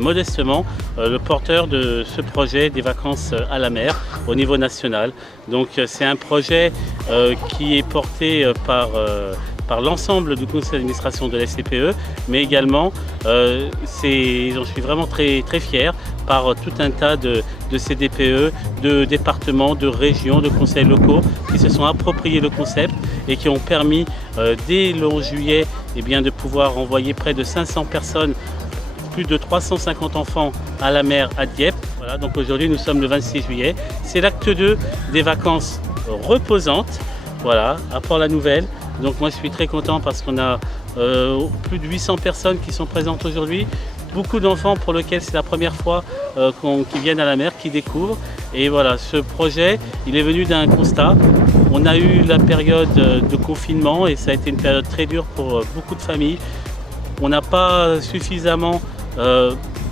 modestement le porteur de ce projet des vacances à la mer au niveau national. Donc c'est un projet qui est porté par l'ensemble du conseil d'administration de la SCPE, mais également, j'en suis vraiment très fier, par tout un tas de CDPE, de départements, de régions, de conseils locaux qui se sont appropriés le concept et qui ont permis, dès le 11 juillet, de pouvoir envoyer près de 500 personnes, plus de 350 enfants à la mer à Dieppe. Voilà, donc aujourd'hui nous sommes le 26 juillet. C'est l'acte 2 des vacances reposantes, voilà, à Port-la-Nouvelle. Donc moi je suis très content parce qu'on a plus de 800 personnes qui sont présentes aujourd'hui. Beaucoup d'enfants pour lesquels c'est la première fois qu'ils viennent à la mer, qui découvrent. Et voilà, ce projet, il est venu d'un constat. On a eu la période de confinement et ça a été une période très dure pour beaucoup de familles. On n'a pas suffisamment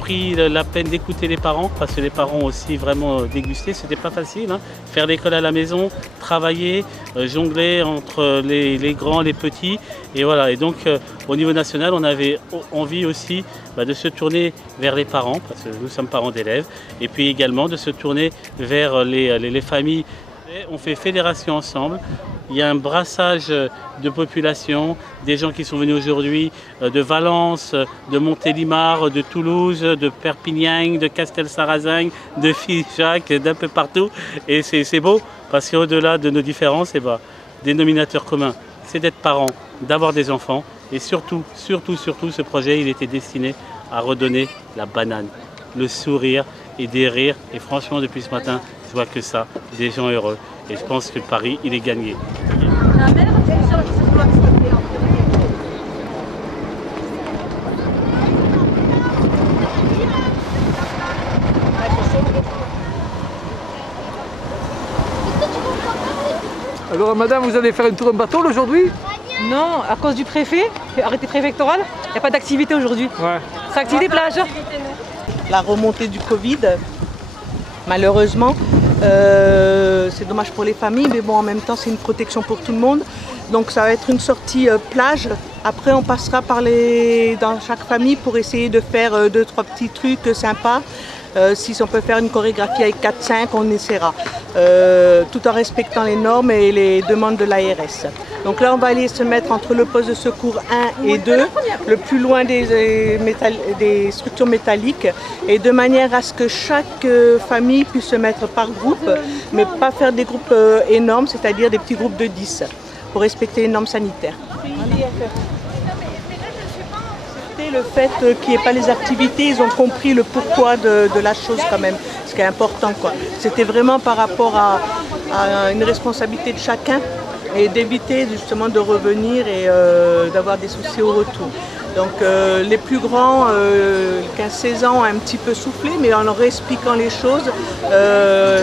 pris la peine d'écouter les parents, parce que les parents ont aussi vraiment dégusté, c'était pas facile, hein. Faire l'école à la maison, travailler, jongler entre les grands, les petits, et voilà. Et donc au niveau national, on avait envie aussi de se tourner vers les parents, parce que nous sommes parents d'élèves, et puis également de se tourner vers les familles. On fait fédération ensemble. Il y a un brassage de population, des gens qui sont venus aujourd'hui de Valence, de Montélimar, de Toulouse, de Perpignan, de Castelsarrasin, de Figeac, d'un peu partout. Et c'est beau parce qu'au-delà de nos différences, dénominateur commun, c'est d'être parent, d'avoir des enfants. Et surtout, ce projet, il était destiné à redonner la banane, le sourire et des rires. Et franchement, depuis ce matin, je vois que ça, des gens heureux. Et je pense que le pari, il est gagné. Alors madame, vous allez faire une tour en bateau aujourd'hui? Non, à cause du préfet, arrêté préfectoral, il n'y a pas d'activité aujourd'hui. Ouais. C'est activité plage. La remontée du Covid, malheureusement, c'est dommage pour les familles, mais bon, en même temps, c'est une protection pour tout le monde. Donc ça va être une sortie plage. Après, on passera dans chaque famille pour essayer de faire 2-3 petits trucs sympas. Si on peut faire une chorégraphie avec 4-5, on essaiera. Tout en respectant les normes et les demandes de l'ARS. Donc là, on va aller se mettre entre le poste de secours 1 et 2, le plus loin des structures métalliques, et de manière à ce que chaque famille puisse se mettre par groupe, mais pas faire des groupes énormes, c'est-à-dire des petits groupes de 10, pour respecter les normes sanitaires. C'était le fait qu'il n'y ait pas les activités, ils ont compris le pourquoi de la chose quand même, ce qui est important, quoi. C'était vraiment par rapport à une responsabilité de chacun, et d'éviter justement de revenir et d'avoir des soucis au retour. Donc les plus grands, 15-16 ans, ont un petit peu soufflé, mais en leur expliquant les choses,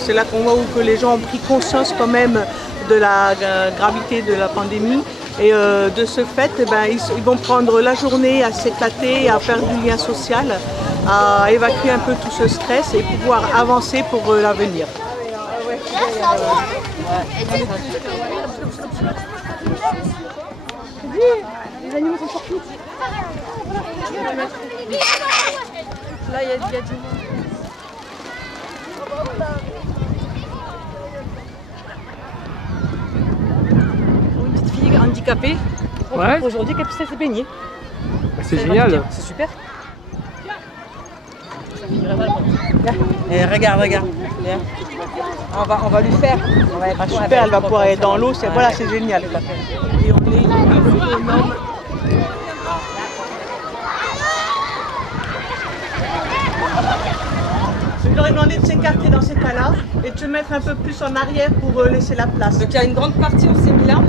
c'est là qu'on voit que les gens ont pris conscience quand même de la gravité de la pandémie. Et de ce fait, ils vont prendre la journée à s'éclater, à faire du lien social, à évacuer un peu tout ce stress et pouvoir avancer pour l'avenir. Les animaux sont sortis. Là, il y a du monde. Pour une petite fille handicapée, aujourd'hui, qu'elle puisse se baigner. C'est génial. C'est super. Et regarde. On va lui faire. Super, elle va pouvoir aller dans l'eau, voilà, c'est génial. Et on est énorme. Je leur ai demandé de s'écarter dans ces cas-là et de se mettre un peu plus en arrière pour laisser la place. Donc il y a une grande partie, on s'est mis là.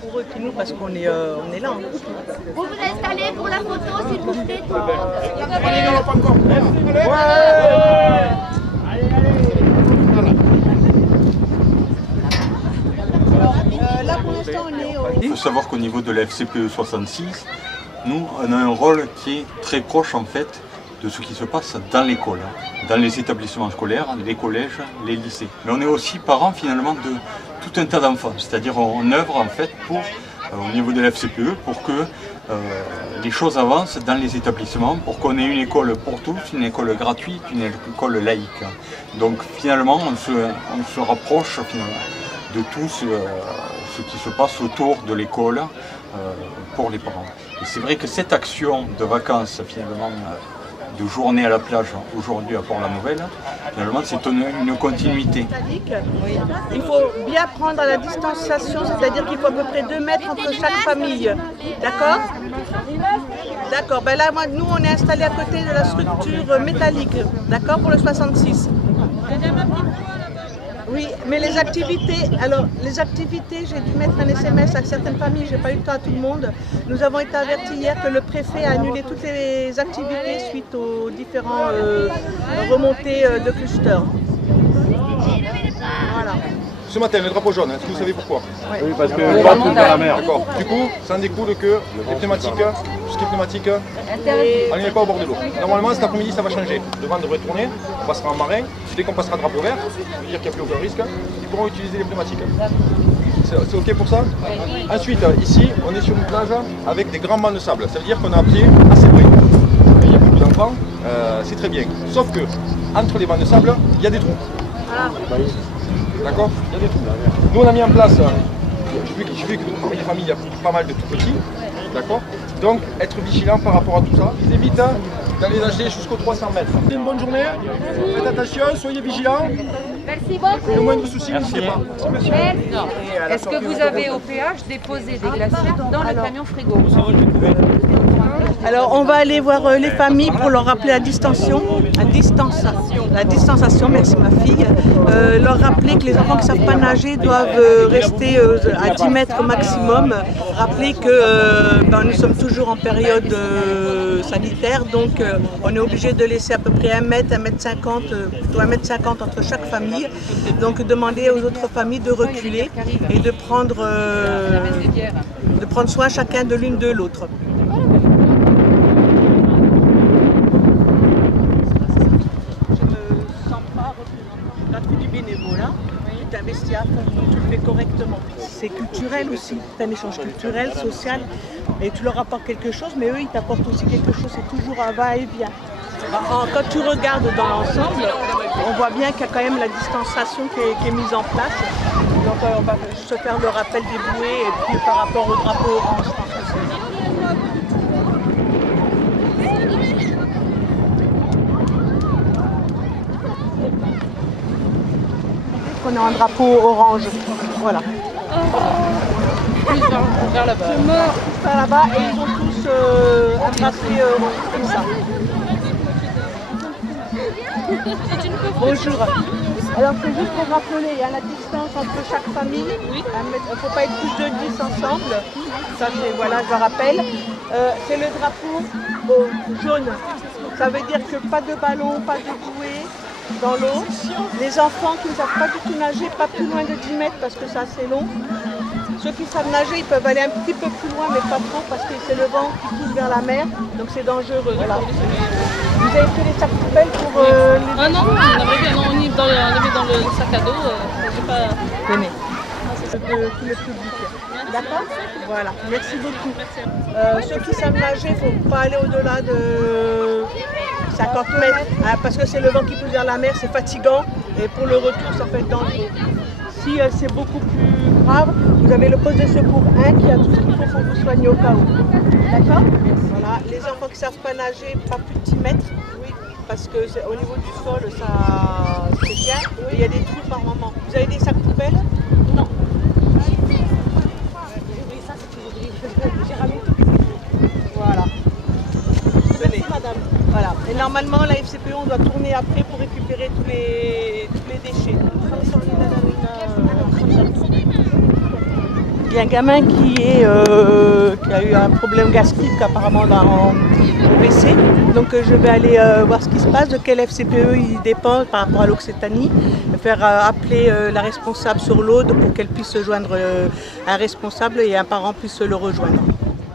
Pour eux et nous, parce qu'on est là. Vous vous installez pour la photo, s'il vous plaît. Là, pour l'instant, on est Il faut savoir qu'au niveau de la FCPE 66, nous, on a un rôle qui est très proche en fait de ce qui se passe dans l'école, dans les établissements scolaires, les collèges, les lycées. Mais on est aussi parents finalement de tout un tas d'enfants, c'est-à-dire on œuvre en fait pour au niveau de la FCPE pour que les choses avancent dans les établissements, pour qu'on ait une école pour tous, une école gratuite, une école laïque. Donc finalement, on se rapproche de tout ce qui se passe autour de l'école pour les parents. Et c'est vrai que cette action de vacances, finalement, de journée à la plage aujourd'hui à Port-la-Nouvelle, finalement c'est une continuité. Il faut bien prendre la distanciation, c'est-à-dire qu'il faut à peu près 2 mètres entre chaque famille. D'accord? D'accord, ben là nous on est installé à côté de la structure métallique, d'accord, pour le 66. Oui, mais les activités, j'ai dû mettre un SMS à certaines familles, j'ai pas eu le temps à tout le monde. Nous avons été avertis hier que le préfet a annulé toutes les activités suite aux différentes remontées de clusters. Voilà. Ce matin, le drapeau jaune, est-ce que vous savez pourquoi? Oui, parce que le droit dans la mer. D'accord. Du coup, ça en découle que les pneumatiques, tout ce qui est pneumatique, on n'y est pas au bord de l'eau. Normalement, cet après-midi, ça va changer. Le vent devrait tourner, on passera en marin. Dès qu'on passera drapeau vert, ça veut dire qu'il n'y a plus aucun risque, ils pourront utiliser les pneumatiques. C'est OK pour ça? Ensuite, ici, on est sur une plage avec des grands bancs de sable. Ça veut dire qu'on a un pied assez bré. Il y a beaucoup d'enfants, c'est très bien. Sauf que, entre les bancs de sable, il y a des trous. D'accord? Il y a des trous. Nous, on a mis en place, j'ai vu que parmi les familles, il y a pas mal de tout petits. D'accord? Donc, être vigilant par rapport à tout ça. Ils évitent d'aller nager jusqu'aux 300 mètres. Une bonne journée. Faites attention, soyez vigilants. Merci beaucoup. Le moindre souci, n'hésitez pas. Est-ce que vous avez au péage déposé des glaciers dans le camion frigo? Alors on va aller voir les familles pour leur rappeler la distanciation, merci ma fille, leur rappeler que les enfants qui ne savent pas nager doivent rester à 10 mètres maximum, rappeler que nous sommes toujours en période sanitaire, donc on est obligé de laisser à peu près 1 mètre, 1 mètre 50, plutôt 1 mètre 50 entre chaque famille, donc demander aux autres familles de reculer et de prendre soin chacun de l'une de l'autre. Tu t'investis à fond, donc tu le fais correctement. C'est culturel aussi, c'est un échange culturel, social, et tu leur apportes quelque chose, mais eux ils t'apportent aussi quelque chose, c'est toujours un va-et-vient. Quand tu regardes dans l'ensemble, on voit bien qu'il y a quand même la distanciation qui est mise en place. Donc on va se faire le rappel des bouées, et puis par rapport au drapeau orange, je pense que c'est... On a un drapeau orange, voilà. Plus vers là-bas. Vers là-bas et ils ont tous un bracelet comme ça. Bonjour. Alors c'est juste pour rappeler, il y a la distance entre chaque famille. Il ne faut pas être plus de 10 ensemble. Ça c'est, voilà, je le rappelle. C'est le drapeau jaune. Ça veut dire que pas de ballon, pas de bouée dans l'eau. Les enfants qui ne savent pas du tout nager, pas plus loin de 10 mètres parce que c'est assez long. Ceux qui savent nager, ils peuvent aller un petit peu plus loin, mais pas trop parce que c'est le vent qui pousse vers la mer, donc c'est dangereux. Voilà. Vous avez pris les sacs poubelles pour les... Ah non, on avait bien, on mis dans le sac à dos, j'ai pas... Venez. C'est de tout le public. D'accord? Voilà, merci beaucoup. Ceux qui savent nager, il ne faut pas aller au-delà de 50 mètres, hein, parce que c'est le vent qui pousse vers la mer, c'est fatigant, et pour le retour, ça peut être dangereux. Si c'est beaucoup plus grave, vous avez le poste de secours 1 qui a tout ce qu'il faut pour vous soigner au cas où. D'accord? Voilà, les enfants qui ne savent pas nager, pas plus de 10 mètres, oui, parce que au niveau du sol, ça c'est bien, et il y a des trous par moment. Vous avez des sacs poubelles? Non. Voilà. Venez. Madame. Voilà. Et normalement, la FCPE, on doit tourner après pour récupérer tous les déchets. Il y a un gamin qui a eu un problème gastrique apparemment au WC. Donc je vais aller voir ce qui se passe, de quel FCPE il dépend par rapport à l'Occitanie. Faire appeler la responsable sur l'Aude pour qu'elle puisse joindre un responsable et un parent puisse le rejoindre.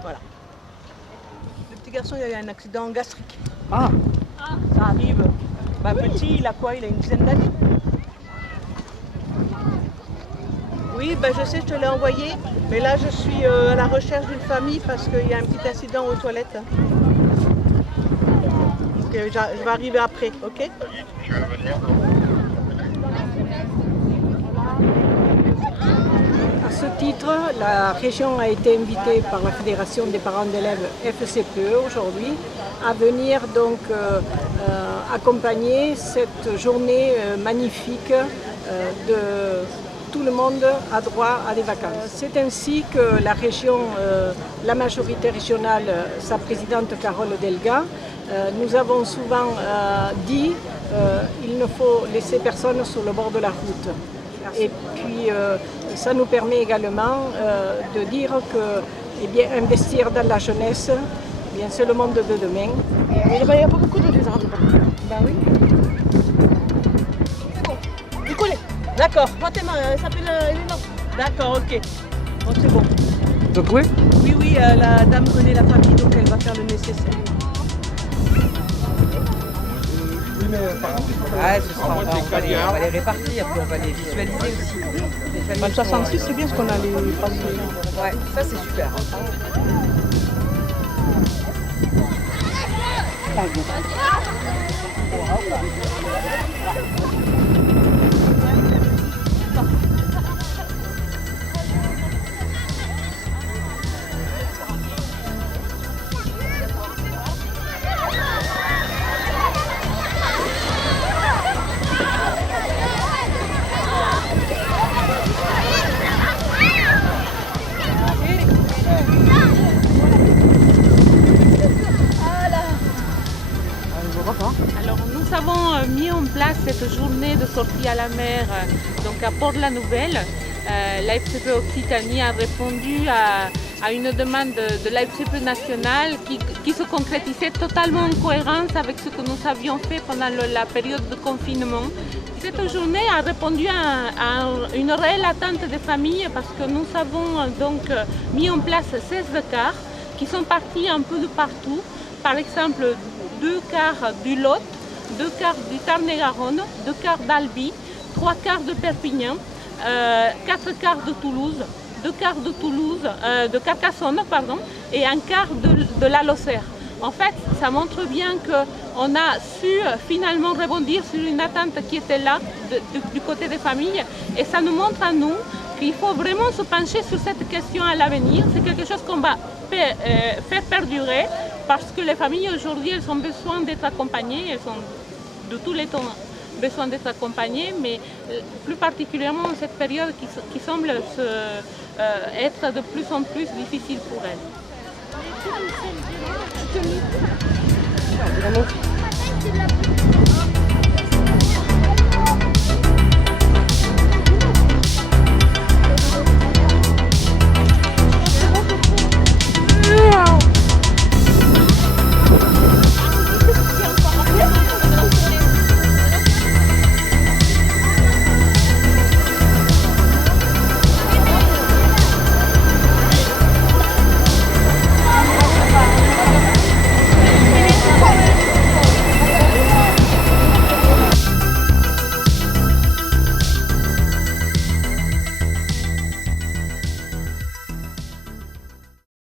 Voilà. Le petit garçon, il a eu un accident gastrique. Ah. Ça arrive. Petit, il a quoi? Il a une dizaine d'années. Oui. Oui, ben, je sais, je te l'ai envoyé. Mais là, je suis à la recherche d'une famille parce qu'il y a un petit incident aux toilettes. Donc, je vais arriver après, ok? À ce titre, la région a été invitée par la Fédération des parents d'élèves FCPE aujourd'hui à venir donc accompagner cette journée magnifique de tout le monde a droit à des vacances. C'est ainsi que la région, la majorité régionale, sa présidente Carole Delga, nous avons souvent dit qu'il ne faut laisser personne sur le bord de la route. Et puis ça nous permet également de dire que investir dans la jeunesse, c'est le monde de demain. Il n'y a pas beaucoup d'eau des arbres. Ben oui. Du coup, d'accord. Fatima, elle s'appelle Elena. D'accord, ok. Bon, c'est bon. T'as trouvé? Oui, oui, la dame connaît la famille, donc elle va faire le nécessaire. Ouais, ce sera, on va les répartir, puis on va les visualiser aussi. Le 66, c'est bien ce qu'on a les phrases. Ouais, ça c'est super. Alors nous avons mis en place cette journée de sortie à la mer donc à Port-la-Nouvelle. La FCPE Occitanie a répondu à une demande de la FCPE nationale qui se concrétisait totalement en cohérence avec ce que nous avions fait pendant la période de confinement. Cette journée a répondu à une réelle attente des familles parce que nous avons donc mis en place 16 cars qui sont partis un peu de partout. Par exemple, 2 cars du Lot, 2 cars du Tarn-et-Garonne, 2 cars d'Albi, 3 cars de Perpignan, 4 cars de Toulouse, 2 cars de de Carcassonne, pardon, et 1 quart de la Lozère. En fait, ça montre bien qu'on a su finalement rebondir sur une attente qui était là du côté des familles et ça nous montre à nous qu'il faut vraiment se pencher sur cette question à l'avenir. C'est quelque chose qu'on va faire perdurer parce que les familles aujourd'hui, elles ont besoin d'être accompagnées, elles ont de tous les temps besoin d'être accompagnées, mais plus particulièrement en cette période qui semble être de plus en plus difficile pour elles. Tu te mets.